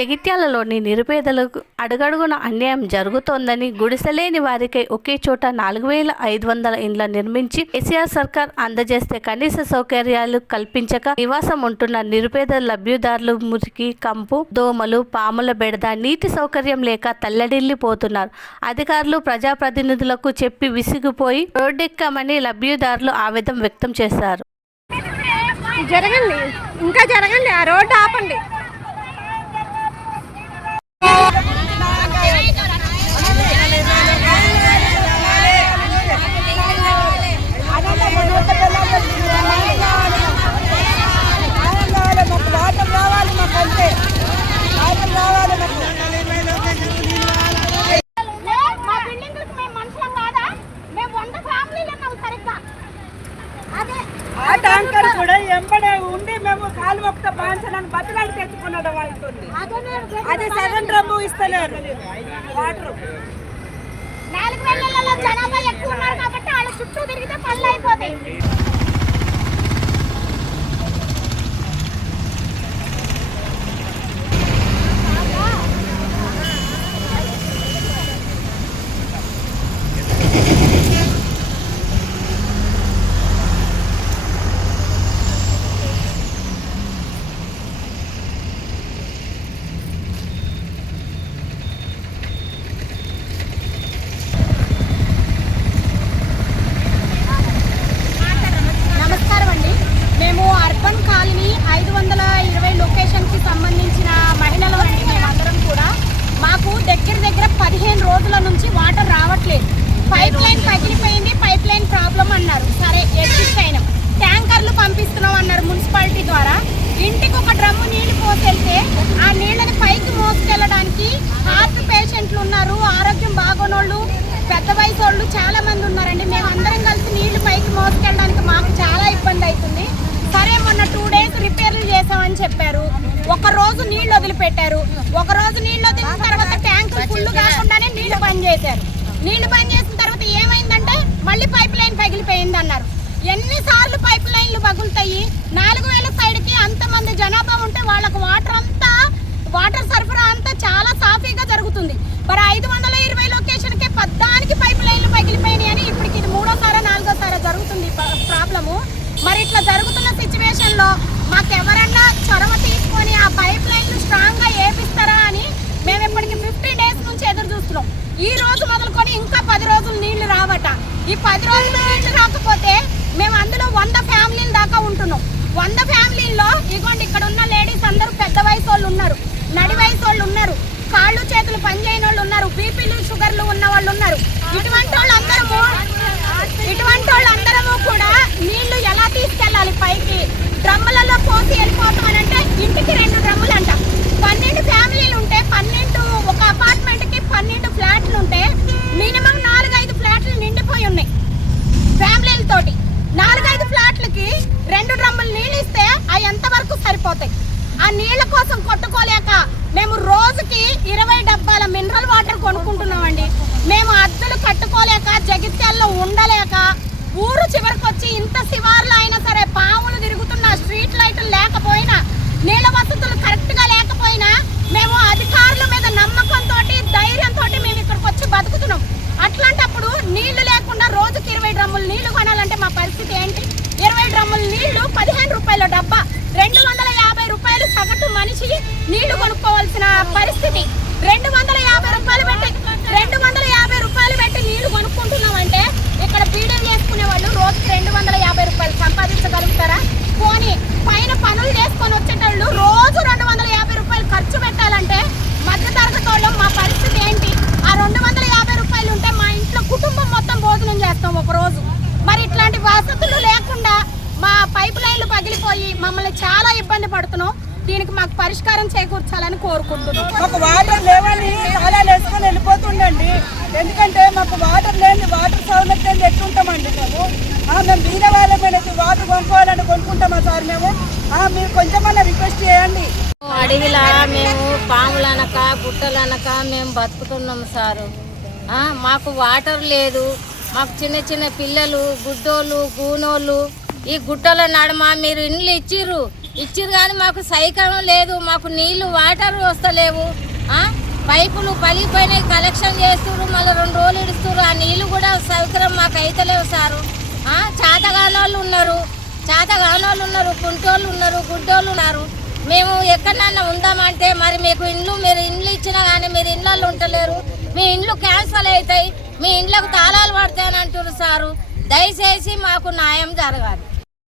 జగిత్యాలలోని నిరుపేదలకు అడుగడుగున అన్యాయం జరుగుతోందని, గుడిసెలేని వారికై ఒకే చోట 4500 ఇండ్ల నిర్మించి కేసీఆర్ సర్కార్ అందజేస్తే కనీస సౌకర్యాలు కల్పించక నివాసం ఉంటున్న నిరుపేద లబ్ధిదారులు మురికి, కంపు, దోమలు, పాముల బెడద, నీటి సౌకర్యం లేక తల్లడిల్లిపోతున్నారు. అధికారులు, ప్రజాప్రతినిధులకు చెప్పి విసిగిపోయి రోడ్డెక్కామని లబ్ధిదారులు ఆవేదన వ్యక్తం చేశారు. జరగండి, ఇంకా జరగండి, ఆ రోడ్డు ఆపండి. ఆ ట్యాంకర్ కూడా ఎంబడే ఉండి మేము కాలు మొక్క బాంచాలని బతులాడి తెచ్చుకున్నాడు వాళ్ళతోని. అది 7 డ్రమ్ము ఇస్తలేరు వాటర్. 4 జనాభా ఎక్కువ ఉన్నారు కాబట్టి వాళ్ళ చుట్టూ తిరిగితే పనులు అయిపోతాయి. మేము అర్బన్ కాలనీ 520 లొకేషన్కి సంబంధించిన మహిళలు అండి. మేమందరం కూడా మాకు దగ్గర 15 రోజుల నుంచి వాటర్ రావట్లేదు. పైప్ లైన్ పగిలిపోయింది, పైప్ లైన్ ప్రాబ్లం అన్నారు. సరే ఎగ్జిస్ట్ అయినాం. ట్యాంకర్లు పంపిస్తున్నాం అన్నారు మున్సిపాలిటీ ద్వారా. ఇంటికి ఒక డ్రమ్ము నీళ్లు పోసెళ్తే ఆ నీళ్ళని పైకి మోసుకెళ్ళడానికి హార్ట్ పేషెంట్లు ఉన్నారు, ఆరోగ్యం బాగోనోళ్ళు, పెద్ద వయసు వాళ్ళు చాలా మంది ఉన్నారండి. మేమందరం కలిసి నీళ్లు పైకి మోసుకెళ్ళడానికి మాకు చాలా ఇబ్బంది అవుతుంది. సరే మొన్న 2 డేస్ రిపేర్లు చేసామని చెప్పారు. ఒక రోజు నీళ్లు వదిలిపెట్టారు. ఒక రోజు నీళ్లు వదిలిన తర్వాత ట్యాంకు ఫుల్ కాకుండానే నీళ్లు బంద్ చేశారు. నీళ్లు బంద్ చేసిన తర్వాత ఏమైందంటే మళ్ళీ పైప్ లైన్ పగిలిపోయింది అన్నారు. ఎన్నిసార్లు పైప్ లైన్లు పగులుతాయి? 4000 సైడ్కి అంతమంది జనాభా ఉంటే వాళ్ళకు వాటర్ సరఫరా అంతా చాలా సాఫీగా జరుగుతుంది. మరి 520 లొకేషన్కే పద్దానికి పైప్ లైన్లు పగిలిపోయినాయి అని ఇప్పటికి ఇది 3వ 4వ జరుగుతుంది ప్రాబ్లము. మరి ఇట్లా జరుగుతున్న సిచ్యువేషన్లో మాకెవరన్నా చొరవ తీసుకొని ఆ పైప్ లైన్లు స్ట్రాంగ్గా వేపిస్తారా అని మేము ఇప్పటికి 50 డేస్ నుంచి ఎదురు చూస్తున్నాం. ఈ రోజు మొదలుకొని ఇంకా 10 రోజులు నీళ్లు రావట. ఈ 10 రోజులు నీళ్లు రాకపోతే మేము అందులో 100 ఫ్యామిలీల దాకా ఉంటున్నాం. 100 ఫ్యామిలీల్లో ఇగోండి ఇక్కడ ఉన్న లేడీస్ అందరూ పెద్ద వయసు వాళ్ళు ఉన్నారు, నడి వయసు వాళ్ళు ఉన్నారు, కాళ్ళు చేతులు పనిచేయని వాళ్ళు ఉన్నారు, బీపీలు షుగర్లు ఉన్న వాళ్ళు ఉన్నారు. ఇటువంటి వాళ్ళందరము కూడా నీళ్లు ఎలా తీసుకెళ్ళాలి పైకి? డ్రమ్ములలో పోసి వెళ్ళిపోతామనంటే ఇంటికి 2 డ్రమ్ములు అంట. 12 ఫ్యామిలీలు ఉంటే 12 ఒక అపార్ట్మెంట్కి 12 ఫ్లాట్లు ఉంటే మినిమం 4-5 ఫ్లాట్లు నిండిపోయి ఉన్నాయి ఫ్యామిలీలతోటి. 4-5 ఫ్లాట్లకి 2 డ్రమ్ములు నీళ్ళు ఇస్తే అవి ఎంతవరకు సరిపోతాయి? ఆ నీళ్ల కోసం కొట్టుకోలేక మేము రోజుకి 20 డబ్బాల మినరల్ వాటర్ కొనుక్కుంటున్నామండి. మేము అద్దెలు కట్టుకోలేక, జగిత్యాల్లో ఉండలేక, ఊరు చివరికి వచ్చి ఇంత శివార్లు అయినా సరే పాములు తిరుగుతున్నా, స్ట్రీట్ లైట్లు లేకపోయినా, నీళ్ళ వసతులు కరెక్ట్గా లేకపోయినా మేము అధికారుల మీద నమ్మకంతో, ధైర్యంతో మేము ఇక్కడికి వచ్చి బతుకుతున్నాం. అట్లాంటప్పుడు నీళ్లు లేకుండా రోజుకి 20 డ్రమ్ములు నీళ్లు కొనాలంటే మా పరిస్థితి ఏంటి? 20 డ్రమ్ముల నీళ్లు 15 రూపాయల డబ్బా, 250 రూపాయలు సగటు మనిషి నీళ్లు కొనుక్కోవాల్సిన పరిస్థితి. 250 రూపాయలు పెట్టి నీళ్లు కొనుక్కుంటున్నామంటే ఇక్కడ పీడీలు చేసుకునే వాళ్ళు రోజుకి 250 రూపాయలు సంపాదించగలుగుతారా? పోనీ పైన పనులు చేసుకొని వచ్చేటోళ్ళు రోజు 250 రూపాయలు ఖర్చు పెట్టాలంటే మధ్యతరగతి వాళ్ళం మా పరిస్థితి ఏంటి? ఆ 250 రూపాయలు ఉంటే మా ఇంట్లో కుటుంబం మొత్తం భోజనం చేస్తాం ఒక రోజు. మరి ఇట్లాంటి వసతులు లేకుండా మా పైప్ లైన్లు పగిలిపోయి మమ్మల్ని చాలా ఇబ్బంది పడుతున్నాం. దీనికి మాకు పరిష్కారం చేకూర్చాలని కోరుకుంటున్నాం. మాకు వాటర్ లేవని చాలా వేసుకొని వెళ్ళిపోతుండండి. ఎందుకంటే మాకు వాటర్ లేని, వాటర్ సౌలభ్యం ఎట్లుంటామండి మేము? మేము బీద వాళ్ళమైన వాటర్ కొనుక్కోవాలని కొనుక్కుంటామా సార్? మీరు కొంచెమన్నా రిక్వెస్ట్ చేయండి. అడవిలా మేము పాములనక గుట్టలనక మేము బతుకుతున్నాం సారు. మాకు వాటర్ లేదు. మాకు చిన్న పిల్లలు, గుడ్డోళ్ళు, గూనోళ్ళు, ఈ గుట్టల నడుమ మీరు ఇండ్లు ఇచ్చిర్రు, ఇచ్చిరు కానీ మాకు సైకర్యం లేదు, మాకు నీళ్లు వాటర్ వస్తలేవు. పైపులు పలిగిపోయినాయి, కలెక్షన్ చేస్తున్నారు, మళ్ళీ 2 రోజులు ఇడుస్తున్నారు. ఆ నీళ్లు కూడా సౌకర్యం మాకు అయితలేవు సారు. చేతగానోళ్ళు ఉన్నారు, కుంటోళ్ళు ఉన్నారు, గుడ్డోళ్ళు ఉన్నారు. మేము ఎక్కడన్నా ఉందామంటే మరి మీరు ఇండ్లు ఇచ్చినా కానీ మీరు ఇళ్ళల్లో ఉంటలేరు, మీ ఇండ్లు క్యాన్సల్ అవుతాయి, మీ ఇండ్లకు తాళాలు పడతాయని అంటున్నారు సారు. దయచేసి మాకు న్యాయం జరగాలి.